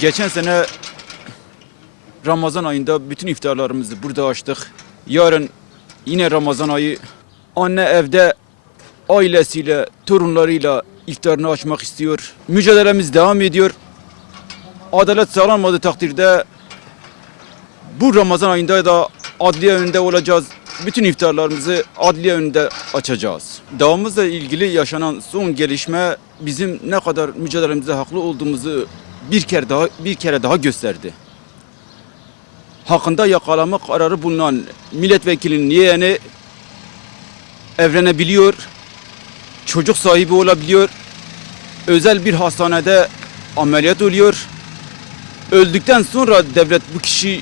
Geçen sene Ramazan ayında bütün iftarlarımızı burada açtık. Yarın yine Ramazan ayı anne evde ailesiyle, torunlarıyla iftarını açmak istiyor. Mücadelemiz devam ediyor. Adalet sağlanmadığı takdirde bu Ramazan ayında da adliye önünde olacağız. Bütün iftarlarımızı adliye önünde açacağız. Davamızla ilgili yaşanan son gelişme bizim ne kadar mücadelemizde haklı olduğumuzu bir kere daha bir kere daha gösterdi. Hakkında yakalama kararı bulunan milletvekilinin yeğeni evlenebiliyor, çocuk sahibi olabiliyor, özel bir hastanede ameliyat oluyor. Öldükten sonra devlet bu kişi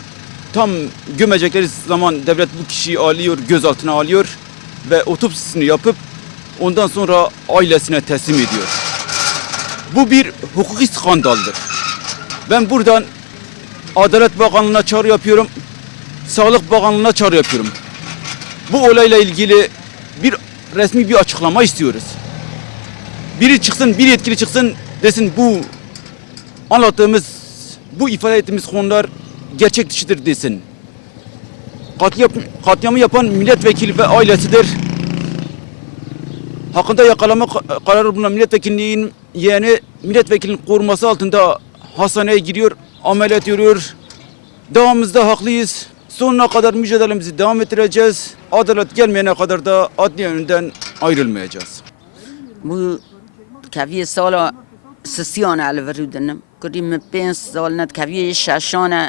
tam gömecekleri zaman devlet bu kişiyi alıyor, gözaltına alıyor ve otopsisini yapıp ondan sonra ailesine teslim ediyor. Bu bir hukuki skandaldır. Ben buradan Adalet Bakanlığı'na çağrı yapıyorum. Sağlık Bakanlığı'na çağrı yapıyorum. Bu olayla ilgili bir resmi bir açıklama istiyoruz. Biri çıksın, bir yetkili çıksın desin bu anlattığımız, bu ifade ettiğimiz konular gerçek dışıdır desin. Katliam, katliamı yapan milletvekili ve ailesidir Hakkında yakalama ka- kararı bulunan milletvekilinin yeğeni milletvekilinin koruması altında hastaneye giriyor, ameliyat görüyor. Devamımızda haklıyız. Sonuna kadar mücadelemizi devam ettireceğiz. Adalet gelmeyene kadar da adliye önünden ayrılmayacağız. Bu کەوی ساڵە سسیانە لە ڤرودنم کوری من پێنج ساڵ نەت کەوی شەشانە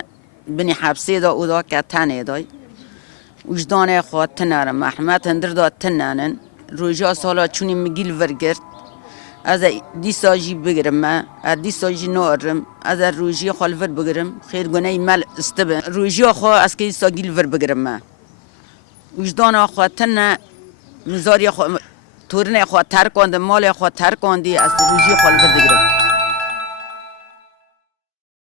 بنی حەبسێدا ئودا کە تەنێدای وجدانێ خوا تنەرە مەحمەت هەندردا تنانن ڕۆژا ساڵا چوونی مگیل وەرگرت ez ê dîsa jî bigirim me ez dîsa jî narim ez ê rojiyê xwe li vir bigirim xêr guneyî mel istibin rojiya xwe ez kê dîsa gîl vir bigirim me وجدانا خوا تنه مزاری خوا تورنه خوا ترکاند مال خوا ترکاندی از روجی خوا بردگیرم